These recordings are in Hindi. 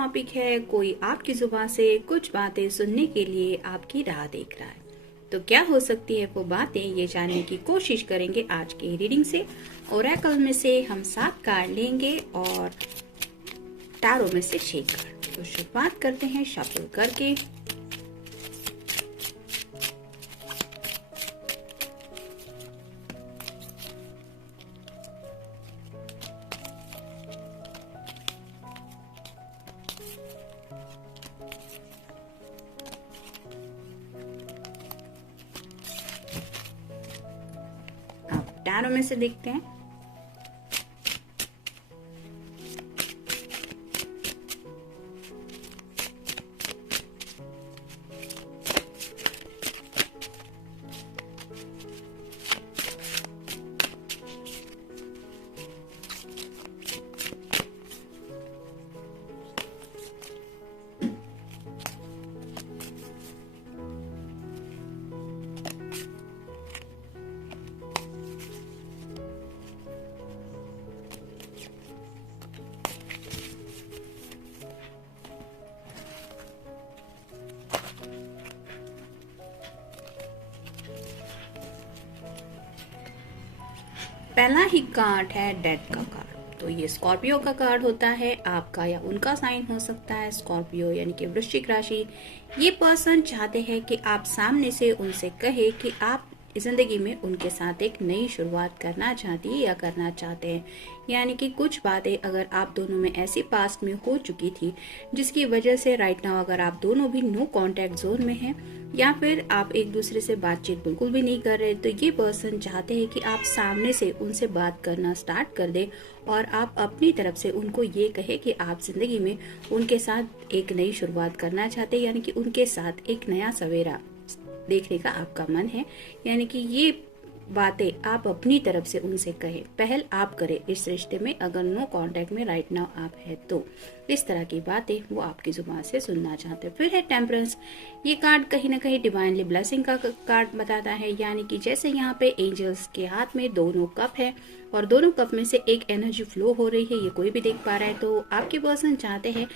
टॉपिक है, कोई आपकी जुबान से कुछ बातें सुनने के लिए आपकी राह देख रहा है। तो क्या हो सकती है वो बातें, ये जानने की कोशिश करेंगे आज की रीडिंग से। ओरेकल में से हम 7 कार्ड लेंगे और टैरो में से 6 कार्ड। तो शुरुआत करते हैं शफल करके। टैरो में से देखते हैं। पहला ही कार्ड है डेथ का कार्ड। तो ये स्कॉर्पियो का कार्ड होता है, आपका या उनका साइन हो सकता है स्कॉर्पियो यानी कि वृश्चिक राशि। ये पर्सन चाहते हैं कि आप सामने से उनसे कहे कि आप जिंदगी में उनके साथ एक नई शुरुआत करना चाहती है या करना चाहते हैं। यानी कि कुछ बातें अगर आप दोनों में ऐसी पास्ट में हो चुकी थी जिसकी वजह से राइट नाउ अगर आप दोनों भी नो कांटेक्ट जोन में हैं या फिर आप एक दूसरे से बातचीत बिल्कुल भी नहीं कर रहे, तो ये पर्सन चाहते हैं कि आप सामने से उनसे बात करना स्टार्ट कर दें और आप अपनी तरफ से उनको ये कहे कि आप जिंदगी में उनके साथ एक नई शुरुआत करना चाहते हैं, यानी कि उनके साथ एक नया सवेरा देखने का आपका मन है। यानी कि ये बातें आप अपनी तरफ से उनसे कहें, पहल आप करें इस रिश्ते में। अगर नो कांटेक्ट में राइट नाउ आप है तो इस तरह की बातें वो आपकी जुबान से सुनना चाहते हैं। फिर है टेम्परेंस। ये कार्ड कहीं ना कहीं डिवाइनली ब्लेसिंग का कार्ड बताता है, यानी कि जैसे यहाँ पे एंजल्स के हाथ में दोनों कप है और दोनों कप में से एक एनर्जी फ्लो हो रही है, ये कोई भी देख पा रहा है। तो आपके पर्सन चाहते हैं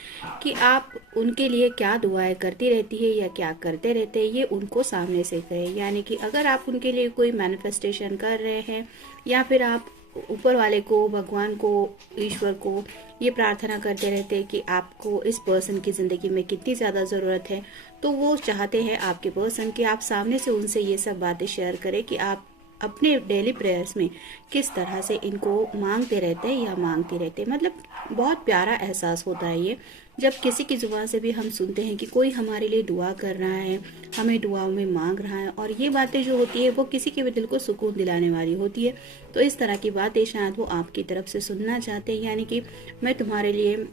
कि आप उनके लिए क्या दुआएं करती रहती है या क्या करते रहते हैं, ये उनको सामने से कहे। यानी कि अगर आप उनके लिए कोई मैनिफेस्टेशन कर रहे हैं या फिर आप ऊपर वाले को, भगवान को, ईश्वर को ये प्रार्थना करते रहते हैं कि आपको इस पर्सन की ज़िंदगी में कितनी ज़्यादा ज़रूरत है, तो वो चाहते हैं आपके पर्सन कि आप सामने से उनसे ये सब बातें शेयर करें कि आप अपने डेली प्रेयर्स में किस तरह से इनको मांगते रहते हैं या मांगते रहते हैं। मतलब बहुत प्यारा एहसास होता है ये जब किसी की जुबान से भी हम सुनते हैं कि कोई हमारे लिए दुआ कर रहा है, हमें दुआओं में मांग रहा है, और ये बातें जो होती है वो किसी के भी दिल को सुकून दिलाने वाली होती है। तो इस तरह की बातें शायद वो आपकी तरफ से सुनना चाहते हैं, यानी कि मैं तुम्हारे लिए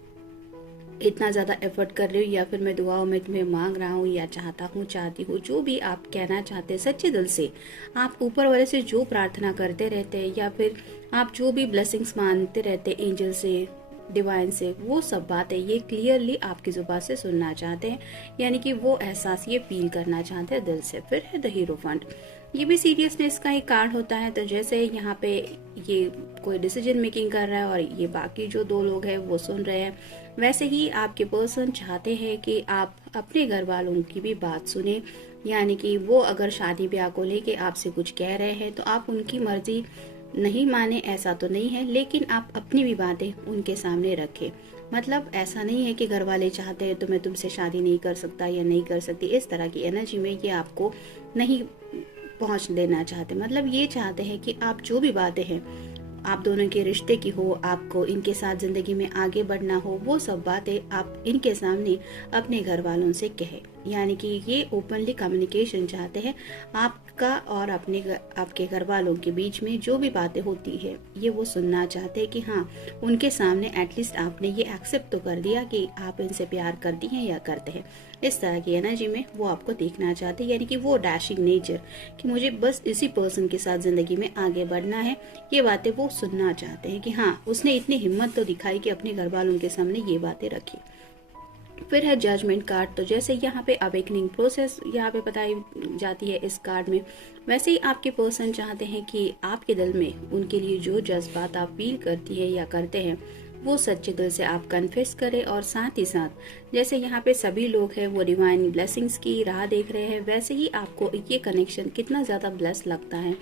इतना ज़्यादा एफर्ट कर रही हूँ या फिर मैं दुआओं में तुम्हें मांग रहा हूँ या चाहता हूँ, चाहती हूँ, जो भी आप कहना चाहते हैं सच्चे दिल से, आप ऊपर वाले से जो प्रार्थना करते रहते हैं या फिर आप जो भी ब्लेसिंग्स मांगते रहते हैं एंजल से, डिवाइन से, वो सब बातें ये क्लियरली आपकी जुबान से सुनना चाहते हैं। यानी कि वो एहसास ये फील करना चाहते हैं दिल से। फिर है द हीरो फंड। ये भी सीरियसनेस का एक कार्ड होता है। तो जैसे यहाँ पे ये कोई डिसीजन मेकिंग कर रहा है और ये बाकी जो 2 लोग हैं वो सुन रहे हैं, वैसे ही आपके पर्सन चाहते हैं कि आप अपने घर वालों की भी बात सुने। यानी कि वो अगर शादी ब्याह को लेके आपसे कुछ कह रहे हैं तो आप उनकी मर्जी नहीं माने, ऐसा तो नहीं है, लेकिन आप अपनी भी बातें उनके सामने रखें। मतलब ऐसा नहीं है कि घर वाले चाहते हैं तो मैं तुमसे शादी नहीं कर सकता या नहीं कर सकती, इस तरह की एनर्जी में ये आपको नहीं पहुंच देना चाहते। मतलब ये चाहते हैं कि आप जो भी बातें हैं आप दोनों के रिश्ते की हो, आपको इनके साथ जिंदगी में आगे बढ़ना हो, वो सब बातें आप इनके सामने अपने घर वालों से कहें। यानी कि ये ओपनली कम्युनिकेशन चाहते हैं आपका और आपके घर वालों के बीच में जो भी बातें होती है ये वो सुनना चाहते हैं कि हाँ, उनके सामने एटलीस्ट आपने ये एक्सेप्ट तो कर दिया कि आप इनसे प्यार करती हैं या करते हैं। इस तरह की एनर्जी में वो आपको देखना चाहते हैं। यानी कि वो डैशिंग नेचर कि मुझे बस इसी पर्सन के साथ जिंदगी में आगे बढ़ना है, ये बातें वो सुनना चाहते हैं कि हाँ, उसने इतनी हिम्मत तो दिखाई कि अपने घर वालों के सामने ये बातें रखी। फिर है जजमेंट कार्ड। तो जैसे यहाँ पे अवेकनिंग प्रोसेस यहाँ पे बताई जाती है इस कार्ड में, वैसे ही आपके पर्सन चाहते हैं कि आपके दिल में उनके लिए जो जज्बात आप फील करती है या करते हैं वो सच्चे दिल से आप कन्फेस करें। और साथ ही साथ जैसे यहाँ पे सभी लोग हैं वो डिवाइन ब्लेसिंग्स की राह देख रहे हैं, वैसे ही आपको ये कनेक्शन कितना ज़्यादा ब्लेस लगता है।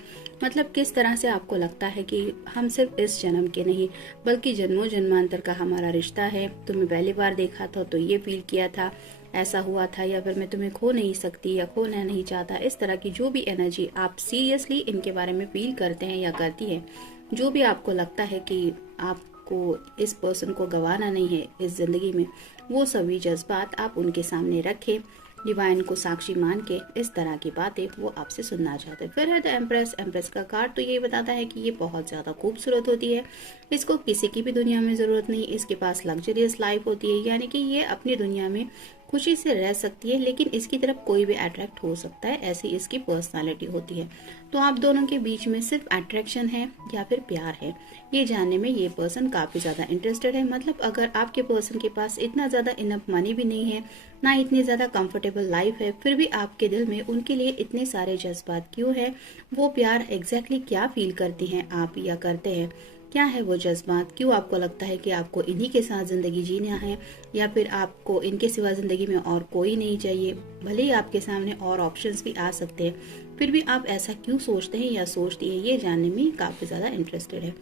मतलब किस तरह से आपको लगता है कि हम सिर्फ इस जन्म के नहीं बल्कि जन्मों जन्मांतर का हमारा रिश्ता है। तुम्हें पहली बार देखा था तो ये फील किया था, ऐसा हुआ था, या फिर मैं तुम्हें खो नहीं सकती या खोना नहीं चाहता। इस तरह की जो भी एनर्जी आप सीरियसली इनके बारे में फील करते हैं या करती है, जो भी आपको लगता है कि आपको इस पर्सन को गंवाना नहीं है इस जिंदगी में, वो सभी जज्बात आप उनके सामने रखें, डिवाइन को साक्षी मान के इस तरह की बातें वो आपसे सुनना चाहते हैं। फिर है द एम्प्रेस। एम्प्रेस का कार्ड तो ये बताता है कि ये बहुत ज़्यादा खूबसूरत होती है, इसको किसी की भी दुनिया में ज़रूरत नहीं, इसके पास लग्जरियस लाइफ होती है, यानी कि ये अपनी दुनिया में खुशी से रह सकती है, लेकिन इसकी तरफ कोई भी अट्रैक्ट हो सकता है, ऐसी इसकी पर्सनालिटी होती है। तो आप दोनों के बीच में सिर्फ अट्रैक्शन है या फिर प्यार है, ये जानने में ये पर्सन काफ़ी ज़्यादा इंटरेस्टेड है। मतलब अगर आपके पर्सन के पास इतना ज़्यादा इनफ मनी भी नहीं है, ना इतनी ज़्यादा कंफर्टेबल लाइफ है, फिर भी आपके दिल में उनके लिए इतने सारे जज्बात क्यों है, वो प्यार एग्जैक्टली क्या फील करती हैं आप या करते हैं, क्या है वो जज्बात, क्यों आपको लगता है कि आपको इन्हीं के साथ जिंदगी जीना है, या फिर आपको इनके सिवा जिंदगी में और कोई नहीं चाहिए। भले ही आपके सामने और ऑप्शंस भी आ सकते हैं, फिर भी आप ऐसा क्यों सोचते हैं या सोचती हैं, ये जानने में काफी ज्यादा इंटरेस्टेड है।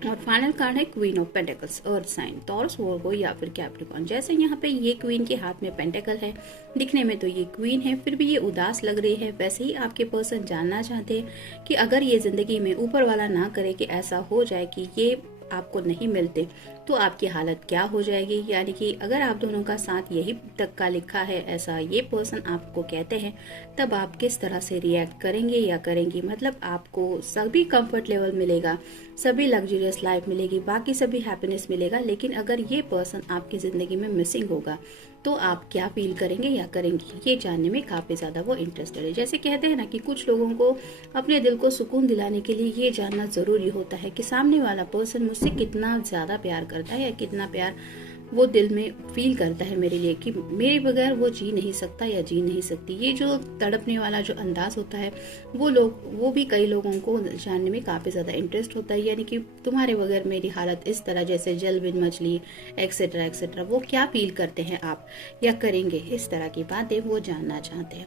और फाइनल कार्ड है queen of pentacles, earth sign, Taurus, Virgo या फिर कैप्रिकॉर्न। जैसे यहाँ पे ये क्वीन के हाथ में पेंटिकल है, दिखने में तो ये क्वीन है, फिर भी ये उदास लग रही है। वैसे ही आपके पर्सन जानना चाहते हैं कि अगर ये जिंदगी में ऊपर वाला ना करे कि ऐसा हो जाए कि ये आपको नहीं मिलते, तो आपकी हालत क्या हो जाएगी। यानी कि अगर आप दोनों का साथ यही तक का लिखा है, ऐसा ये पर्सन आपको कहते हैं, तब आप किस तरह से रिएक्ट करेंगे या करेंगी। मतलब आपको सभी कंफर्ट लेवल मिलेगा, सभी लग्जरियस लाइफ मिलेगी, बाकी सभी हैप्पीनेस मिलेगा, लेकिन अगर ये पर्सन आपकी जिंदगी में मिसिंग होगा तो आप क्या फील करेंगे या करेंगी, ये जानने में काफी ज्यादा वो इंटरेस्टेड है। जैसे कहते हैं ना कि कुछ लोगों को अपने दिल को सुकून दिलाने के लिए ये जानना जरूरी होता है कि सामने वाला पर्सन मुझसे कितना ज्यादा प्यार करता है या कितना प्यार वो दिल में फील करता है मेरे लिए, कि मेरे बगैर वो जी नहीं सकता या जी नहीं सकती। ये जो तड़पने वाला जो अंदाज होता है वो भी कई लोगों को जानने में काफी ज्यादा इंटरेस्ट होता है। यानी कि तुम्हारे बगैर मेरी हालत इस तरह, जैसे जल बिन मछली एक्सेट्रा एक्सेट्रा, वो क्या फील करते हैं आप या करेंगे, इस तरह की बातें वो जानना चाहते हैं।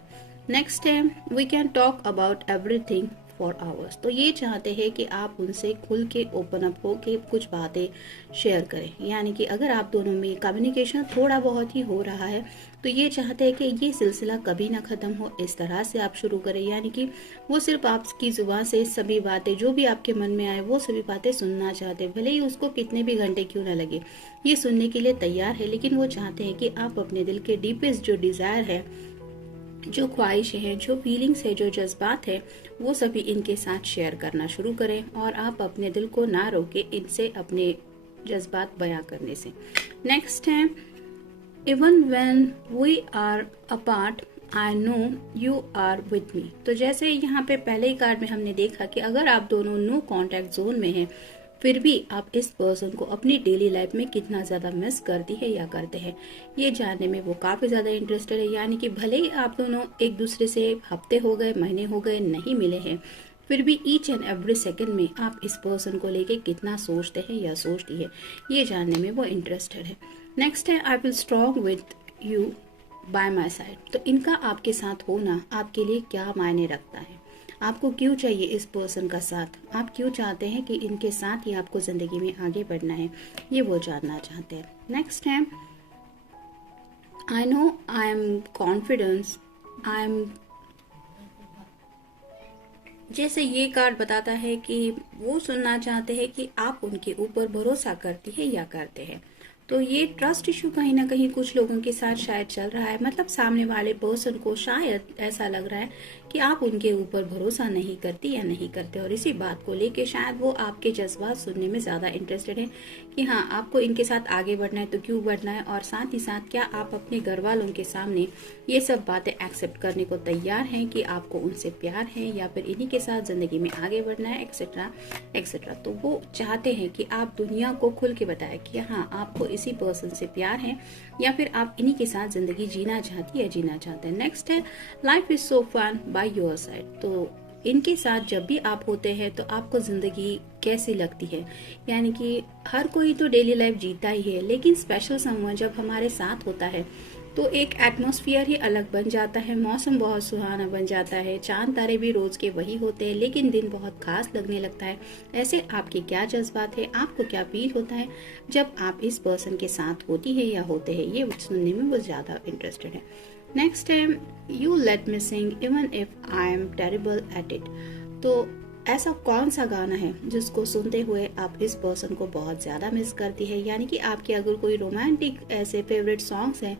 नेक्स्ट है we can talk about everything for hours. तो ये चाहते हैं कि आप उनसे खुल के ओपन अप हो के कुछ बातें शेयर करें। यानी कि अगर आप दोनों में कम्युनिकेशन थोड़ा बहुत ही हो रहा है तो ये चाहते हैं कि ये सिलसिला कभी ना खत्म हो, इस तरह से आप शुरू करें। यानी कि वो सिर्फ आपकी जुबान से सभी बातें जो भी आपके मन में आए वो सभी बातें सुनना चाहते हैं, भले ही उसको कितने भी घंटे क्यों ना लगे, ये सुनने के लिए तैयार है। लेकिन वो चाहते हैं कि आप अपने दिल के डीपेस्ट जो डिजायर है, जो ख्वाहिशें हैं, जो फीलिंग्स है, जो जज्बात है, वो सभी इनके साथ शेयर करना शुरू करें। और आप अपने दिल को ना रोके इनसे अपने जज्बात बयां करने से। नेक्स्ट है even when we are apart I know you are with me. तो जैसे यहाँ पे पहले ही कार्ड में हमने देखा कि अगर आप दोनों नो कॉन्टेक्ट जोन में हैं, फिर भी आप इस पर्सन को अपनी डेली लाइफ में कितना ज्यादा मिस करती है या करते हैं, ये जानने में वो काफी ज्यादा इंटरेस्टेड है। यानी कि भले ही आप दोनों एक दूसरे से हफ्ते हो गए, महीने हो गए, नहीं मिले हैं, फिर भी ईच एंड एवरी सेकेंड में आप इस पर्सन को लेके कितना सोचते हैं या सोचती है, ये जानने में वो इंटरेस्टेड है। नेक्स्ट है I will strong with you bye my side. तो इनका आपके साथ होना आपके लिए क्या मायने रखता है, आपको क्यों चाहिए इस पर्सन का साथ, आप क्यों चाहते हैं कि इनके साथ ही आपको जिंदगी में आगे बढ़ना है, ये वो जानना चाहते हैं। नेक्स्ट है I know I am confidence I am. जैसे ये कार्ड बताता है कि वो सुनना चाहते हैं कि आप उनके ऊपर भरोसा करती है या करते हैं। तो ये ट्रस्ट इशू कहीं ना कहीं कुछ लोगों के साथ शायद चल रहा है। मतलब सामने वाले पर्सन को शायद ऐसा लग रहा है कि आप उनके ऊपर भरोसा नहीं करती या नहीं करते, और इसी बात को लेके शायद वो आपके जज्बात सुनने में ज्यादा इंटरेस्टेड है कि हाँ आपको इनके साथ आगे बढ़ना है तो क्यों बढ़ना है, और साथ ही साथ क्या आप अपने घर वालों के सामने ये सब बातें एक्सेप्ट करने को तैयार हैं कि आपको उनसे प्यार है या फिर इन्हीं के साथ जिंदगी में आगे बढ़ना है, एक्सेट्रा एक्सेट्रा। तो वो चाहते हैं कि आप दुनिया को खुल के बताएं कि हाँ आपको इसी पर्सन से प्यार है या फिर आप इन्हीं के साथ जिंदगी जीना चाहती है, जीना चाहते हैं। नेक्स्ट है life is so fun by your side. तो इनके साथ जब भी आप होते हैं तो आपको जिंदगी कैसी लगती है, यानी कि हर कोई तो डेली लाइफ जीता ही है, लेकिन स्पेशल समवन जब हमारे साथ होता है तो एक एटमॉस्फेयर ही अलग बन जाता है, मौसम बहुत सुहाना बन जाता है, चांद तारे भी रोज के वही होते हैं लेकिन दिन बहुत खास लगने लगता है। ऐसे आपके क्या जज्बात है, आपको क्या फील होता है जब आप इस पर्सन के साथ होती है या होते हैं, ये सुनने में बहुत ज्यादा इंटरेस्टेड है। नेक्स्ट है you let me sing even if I am terrible at it. तो ऐसा कौन सा गाना है जिसको सुनते हुए आप इस पर्सन को बहुत ज्यादा मिस करती है, यानी कि आपके अगर कोई रोमांटिक ऐसे फेवरेट सॉन्ग्स हैं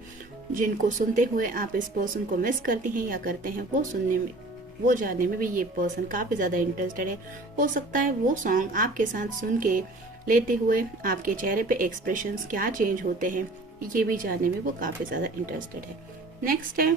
जिनको सुनते हुए आप इस पर्सन को मिस करती हैं या करते हैं, वो सुनने में, वो जानने में भी ये पर्सन काफी ज्यादा इंटरेस्टेड है। हो सकता है वो सॉन्ग आपके साथ सुन के लेते हुए आपके चेहरे पे एक्सप्रेशंस क्या चेंज होते हैं, ये भी जानने में वो काफी ज्यादा इंटरेस्टेड है। नेक्स्ट है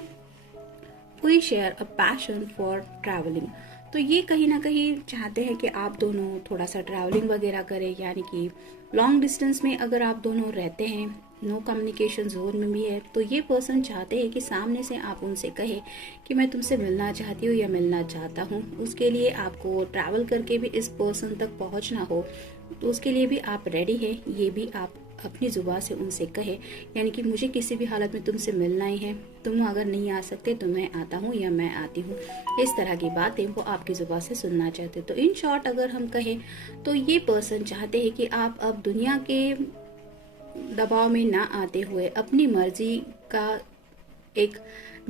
we share a passion for travelling. तो ये कहीं ना कहीं चाहते हैं कि आप दोनों थोड़ा सा ट्रैवलिंग वगैरह करें, यानी कि लॉन्ग डिस्टेंस में अगर आप दोनों रहते हैं, नो कम्युनिकेशन जोन में भी है, तो ये पर्सन चाहते हैं कि सामने से आप उनसे कहे कि मैं तुमसे मिलना चाहती हूँ या मिलना चाहता हूँ। उसके लिए आपको ट्रैवल करके भी इस पर्सन तक पहुँचना हो, तो उसके लिए भी आप रेडी हैं, ये भी आप अपनी जुबान से उनसे कहे, यानी कि मुझे किसी भी हालत में तुमसे मिलना ही है, तुम अगर नहीं आ सकते तो मैं आता हूँ या मैं आती हूँ। इस तरह की बातें वो आपकी जुबान से सुनना चाहते। तो इन शॉर्ट अगर हम कहें तो ये पर्सन चाहते हैं कि आप अब दुनिया के दबाव में ना आते हुए अपनी मर्जी का एक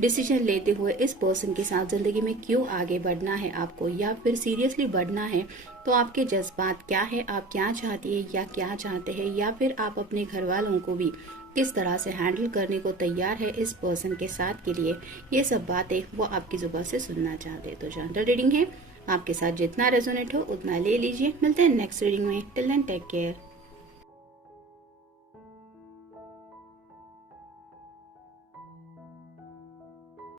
डिसीजन लेते हुए इस पर्सन के साथ जिंदगी में क्यों आगे बढ़ना है आपको, या फिर सीरियसली बढ़ना है, तो आपके जज्बात क्या है, आप क्या चाहती है या क्या चाहते हैं, या फिर आप अपने घर वालों को भी किस तरह से हैंडल करने को तैयार है इस पर्सन के साथ के लिए, ये सब बातें वो आपकी जुबान से सुनना चाहते हैं। तो जनरल रीडिंग है, आपके साथ जितना रेजोनेट हो उतना ले लीजिए। मिलते हैं नेक्स्ट रीडिंग में, टिल देन टेक केयर।